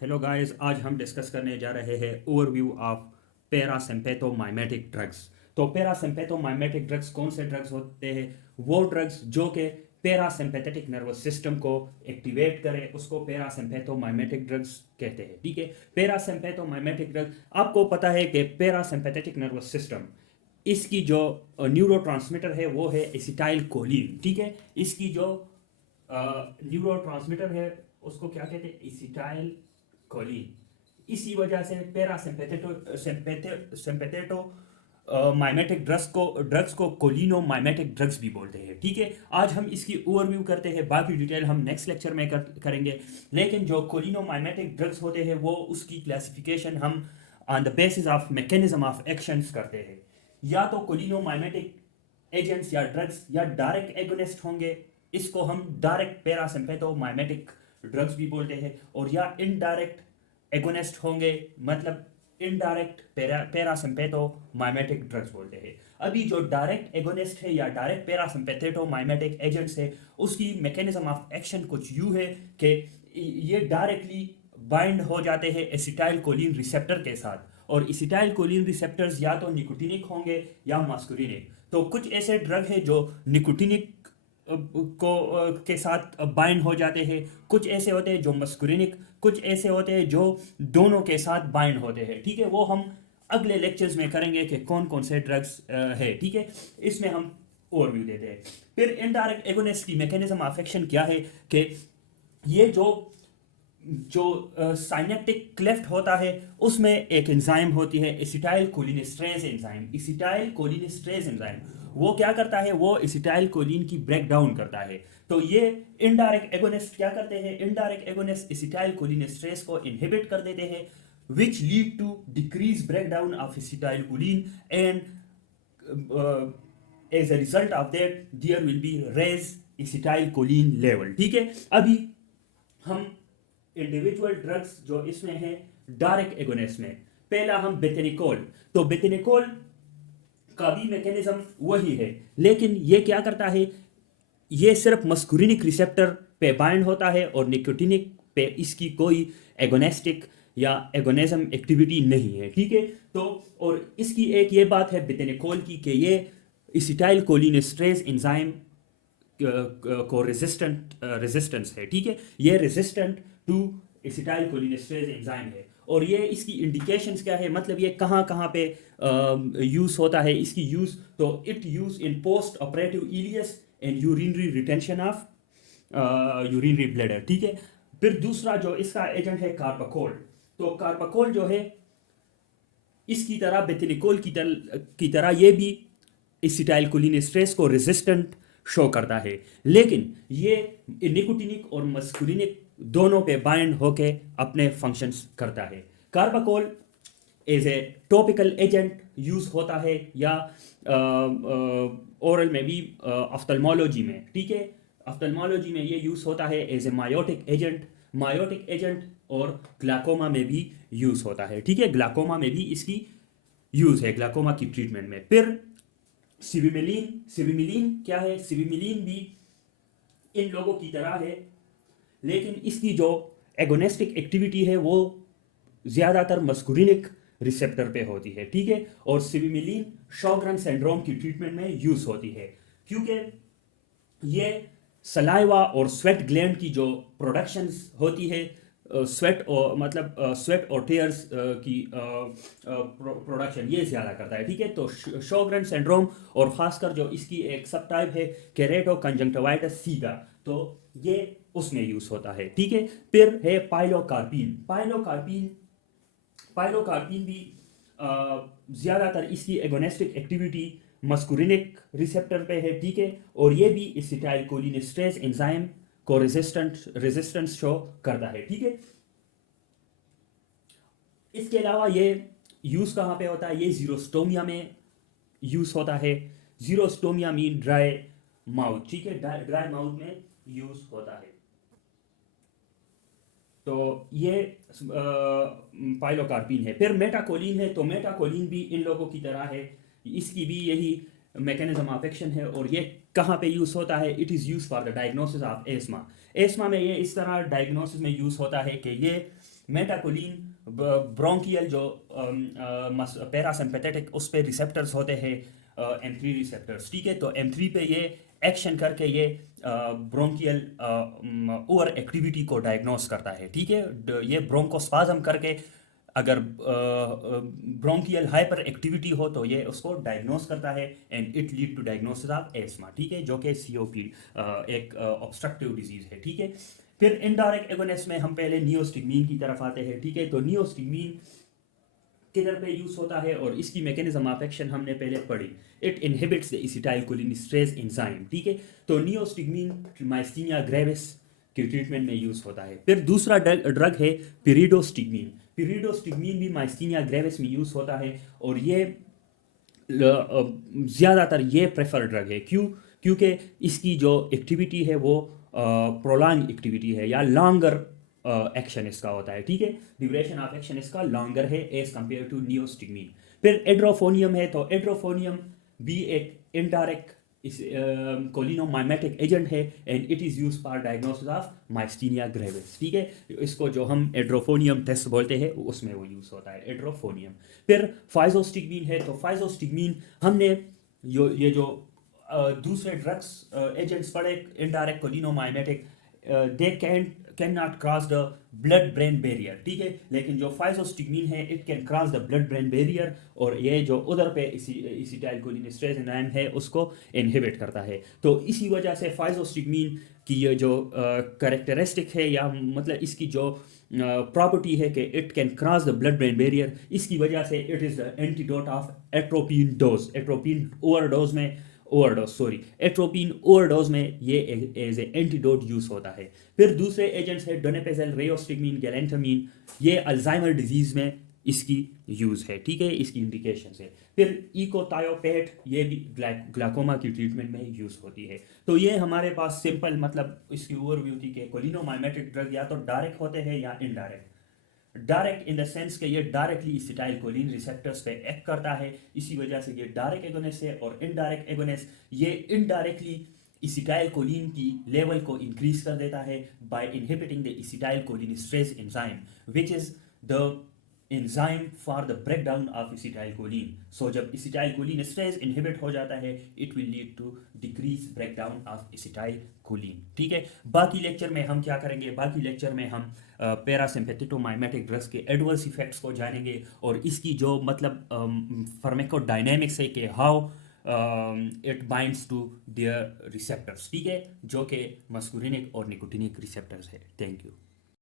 Hello guys, आज हम discuss करने जा रहे हैं ओवरव्यू ऑफ पैरासिम्पेथोमाइमेटिक ड्रग्स। तो पैरासिम्पेथोमाइमेटिक ड्रग्स कौन से ड्रग्स होते हैं? वो ड्रग्स जो कि पैरासिम्पेथेटिक नर्वस सिस्टम को एक्टिवेट करे उसको पैरासिम्पेथोमाइमेटिक ड्रग्स कहते हैं। ठीक है, पैरासिम्पेथोमाइमेटिक ड्रग्स, आपको पता है कि पैरासिम्पेथेटिक नर्वस सिस्टम, इसकी जो न्यूरोट्रांसमीटर है वो है एसिटाइल कोलिन। ठीक है, इसकी जो न्यूरोट्रांसमीटर है उसको क्या कहते हैं? Acetyl choline. इसी वजह से सिंपैथेटो माइमेटिक ड्रग्स को कोलिनो माइमेटिक ड्रग्स भी बोलते हैं। ठीक है, आज हम इसकी ओवरव्यू करते हैं, बाकी डिटेल हम नेक्स्ट लेक्चर में करेंगे। लेकिन जो कोलिनो माइमेटिक ड्रग्स होते हैं वो उसकी क्लासिफिकेशन हम on the basis of mechanism of actions करते हैं। या तो कोलिनो माइमेटिक एजेंट्स या ड्रग्स या डायरेक्ट एगोनिस्ट होंगे, इसको हम डायरेक्ट पैरासिम्पेथोमाइमेटिक ड्रग्स भी बोलते हैं। और या इनडायरेक्ट एगोनिस्ट होंगे, मतलब इनडायरेक्ट पैरासिम्पेथोमाइमेटिक ड्रग्स बोलते हैं। अभी जो डायरेक्ट एगोनिस्ट है या डायरेक्ट पैरासिम्पेथोमाइमेटिक एजेंट्स है, उसकी मैकेनिज्म ऑफ एक्शन कुछ यूँ है कि ये डायरेक्टली बाइंड हो जाते हैं एसिटाइल कोलिन रिसेप्टर के साथ। और एसिटाइल कोलिन रिसेप्टर्स या तो निकोटिनिक होंगे या मस्कुरिनिक। तो कुछ ऐसे ड्रग है जो निकोटिनिक के साथ बाइंड हो जाते हैं, कुछ ऐसे होते हैं जो मस्कुरिनिक, कुछ ऐसे होते हैं जो दोनों के साथ बाइंड होते हैं। ठीक है, वो हम अगले लेक्चर्स में करेंगे कि कौन कौन से ड्रग्स है। ठीक है, इसमें हम ओवरव्यू देते हैं। फिर इनडायरेक्ट एगोनिस्ट की मैकेनिज्म ऑफ एक्शन क्या है कि ये जो जो साइनेप्टिक क्लेफ्ट होता है उसमें एक एंजाइम होती है acetyl cholinesterase enzyme. Acetyl cholinesterase enzyme वो क्या करता है? वो एसिटाइल कोलिन की ब्रेक डाउन करता है। तो ये इनडायरेक्ट एगोनिस्ट क्या करते हैं? इनडायरेक्ट एगोनिस्ट एसिटाइल कोलिनेस्ट्रेज को इनहिबिट कर देते हैं, which lead to decreased breakdown of acetylcholine, and as a result of that there will be raised acetylcholine level। ठीक है, अभी हम इंडिविजुअल ड्रग्स जो इसमें है डायरेक्ट एगोनिस्ट में, पहला हम बेथेनिकोल। तो बेथेनिकोल का भी मैकेनिज्म वही है, लेकिन ये क्या करता है? ये सिर्फ मस्कुरिनिक रिसेप्टर पे बाइंड होता है और निकोटिनिक पे इसकी कोई एगोनेस्टिक या एगोनिज्म एक्टिविटी नहीं है। ठीक है, तो और इसकी एक ये बात है बेथेनिकोल की कि ये एसिटाइल कोलिनेस्ट्रेज एंजाइम को रेजिस्टेंस है। ठीक है, ये resistant to acetylcholinesterase enzyme है। और ये इसकी इंडिकेशंस क्या है, मतलब ये कहाँ कहाँ पे यूज़ होता है? इसकी यूज़ तो it use in post operative ileus and urinary retention of urinary bladder. ठीक है, फिर दूसरा जो इसका एजेंट है कार्बाकोल। तो कार्बाकोल जो है इसकी तरह बेथिनिकोल की तरह ये भी एसिटाइलकोलिनेस्ट्रेज को रेजिस्टेंट शो करता है, लेकिन ये निकोटिनिक और मस्कुरिनिक दोनों पे बाइंड होके अपने फंक्शंस करता है। Carbachol as a topical agent use होता है या ओरल में भी, ऑफ्थल्मोलॉजी में। ठीक है, ऑफ्थल्मोलॉजी में ये यूज होता है एज ए मायोटिक एजेंट और ग्लाकोमा में भी यूज होता है। ठीक है, ग्लाकोमा में भी इसकी यूज है, ग्लाकोमा की ट्रीटमेंट में। फिर सिविमिलीन क्या है? सिविमिलीन भी इन लोगों की तरह है, लेकिन इसकी जो एगोनेस्टिक एक्टिविटी है वो ज़्यादातर मस्कुरिनिक रिसेप्टर पे होती है। ठीक है, और सिविमिलीन शॉग्रेन सिंड्रोम की ट्रीटमेंट में यूज होती है, क्योंकि ये सलाइवा और स्वेट ग्लैंड की जो प्रोडक्शंस होती है, स्वेट और मतलब स्वेट और टेयर्स की प्रोडक्शन ये ज़्यादा करता है। ठीक है, तो शॉग्रेन सिंड्रोम और ख़ासकर जो इसकी एक सब टाइप है केरेटो कंजंक्टिवाइटिस सीगा, तो ये उसमें यूज़ होता है। ठीक है, फिर है पाइलोकार्पिन भी ज़्यादातर इसकी एगोनेस्टिक एक्टिविटी मस्कुरिनिक रिसेप्टर पे है। ठीक है, और ये भी एसिटाइलकोलिनेस्ट्रेज एंजाइम को रेजिस्टेंस शो करता है। ठीक है, इसके अलावा ये यूज़ कहाँ पे होता है? ये जीरोस्टोमिया में यूज़ होता है। Xerostomia mean dry mouth. ठीक है, ड्राई माउथ में यूज़ होता है। तो ये पाइलोकार्पिन है। फिर मेटाकोलिन है, तो मेटाकोलिन भी इन लोगों की तरह है, इसकी भी यही मैकेनिज्म ऑफ एक्शन है और ये कहाँ पे यूज़ होता है? It is use for the diagnosis of ESMA. ESMA में ये इस तरह डायग्नोसिस में यूज़ होता है कि ये मेटाकोलिन ब्रोंकियल जो पैरासिम्पेथेटिक उस पे रिसेप्टर्स होते हैं, M3 रिसेप्टर्स, ठीक है। तो M3 पे ये एक्शन करके ये ब्रोंकियल ओवर एक्टिविटी को डायग्नोस करता है, ठीक है। ये ब्रोंकोस्पाज्म करके अगर ब्रोंकियल हाइपर एक्टिविटी हो तो ये उसको डायग्नोस करता है and it lead to diagnosis of asthma, ठीक है, जो कि COPD एक ऑब्स्ट्रक्टिव डिजीज है, ठीक है। फिर इनडायरेक्ट एगोनिस्ट में हम पहले नियोस्टिग्मीन की तरफ आते हैं, ठीक है। तो नियोस्टिग्मीन किधर पे यूज होता है और इसकी मैकेनिज्म ऑफ एक्शन हमने पहले पढ़ी। It inhibits the acetylcholinesterase enzyme, ठीक है। तो नियोस्टिग्मीन माइस्थीनिया ग्रेविस के ट्रीटमेंट में यूज होता है। फिर दूसरा ड्रग है पिरिडोस्टिग्मीन। पिरिडोस्टिग्मीन भी माइस्थीनिया ग्रेविस में यूज होता है और ये ज़्यादातर ये प्रेफर ड्रग है। क्यों? क्योंकि इसकी जो एक्टिविटी है वो प्रोलॉन्ग एक्टिविटी है या लॉन्गर एक्शन इसका होता है, ठीक है। ड्यूरेशन ऑफ एक्शन इसका लॉन्गर है एज कंपेयर टू नियोस्टिग्मीन। फिर एड्रोफोनियम है, तो एड्रोफोनियम भी एक इनडायरेक्ट इस कोलिनोमाइमेटिक एजेंट है and it is use for diagnosis of myasthenia gravis, ठीक है। इसको जो हम एड्रोफोनियम टेस्ट बोलते हैं उसमें वो यूज़ होता है, एड्रोफोनियम। फिर फाइजोस्टिग्मीन है, तो फाइजोस्टिग्मीन हमने ये जो दूसरे ड्रग्स एजेंट्स पढ़े indirect cholinomimetic, they can not cross the blood brain barrier, ठीक है। लेकिन जो फाइजोस्टिग्मीन है it can cross the blood brain barrier और ये जो उधर पे एसिटाइलकोलिनेस्टरेज एंजाइम है उसको इनहिबिट करता है। तो इसी वजह से फाइजोस्टिग्मीन की ये जो करेक्टरिस्टिक है या मतलब इसकी जो प्रॉपर्टी है कि it can cross the blood brain barrier, इसकी वजह से it is the antidote of atropine dose. Atropine overdose में एट्रोपिन ओवरडोज में ये एज ए एंटीडोट यूज होता है। फिर दूसरे एजेंट्स है डोनेपेजल, रेयोस्टिग्मीन, गैलेंटामीन, ये अल्जाइमर डिजीज में इसकी यूज है, ठीक है, इसकी इंडिकेशन है। फिर इकोथायोपेट, ये भी ग्लाकोमा की ट्रीटमेंट में यूज होती है। तो ये हमारे पास सिंपल मतलब इसकी ओवरव्यू थी कि कोलिनोमाइमेटिक ड्रग या तो डायरेक्ट होते हैं या indirect. Direct in the sense कि ये डायरेक्टली एसिटाइलकोलिन रिसेप्टर्स पे एक्ट करता है, इसी वजह से ये डायरेक्ट एगोनिस्ट है। और इनडायरेक्ट एगोनिस्ट ये इनडायरेक्टली एसिटाइलकोलिन की लेवल को इंक्रीज कर देता है by inhibiting the acetylcholinesterase enzyme which is the enzyme for the breakdown of acetylcholine. So जब एसिटाइलकोलिनेस्टरेज इनहिबिट हो जाता है it will lead to decrease breakdown of acetylcholine, ठीक है। बाकी लेक्चर में हम क्या करेंगे? बाकी लेक्चर में हम पैरासिम्पेथेटोमाइमेटिक ड्रग्स के एडवर्स इफेक्ट्स को जानेंगे और इसकी जो मतलब फार्माकोडायनेमिक्स है कि how it binds to their receptors, ठीक है, जो कि मस्कुरिनिक और निकोटिनिक रिसेप्टर्स है। Thank you.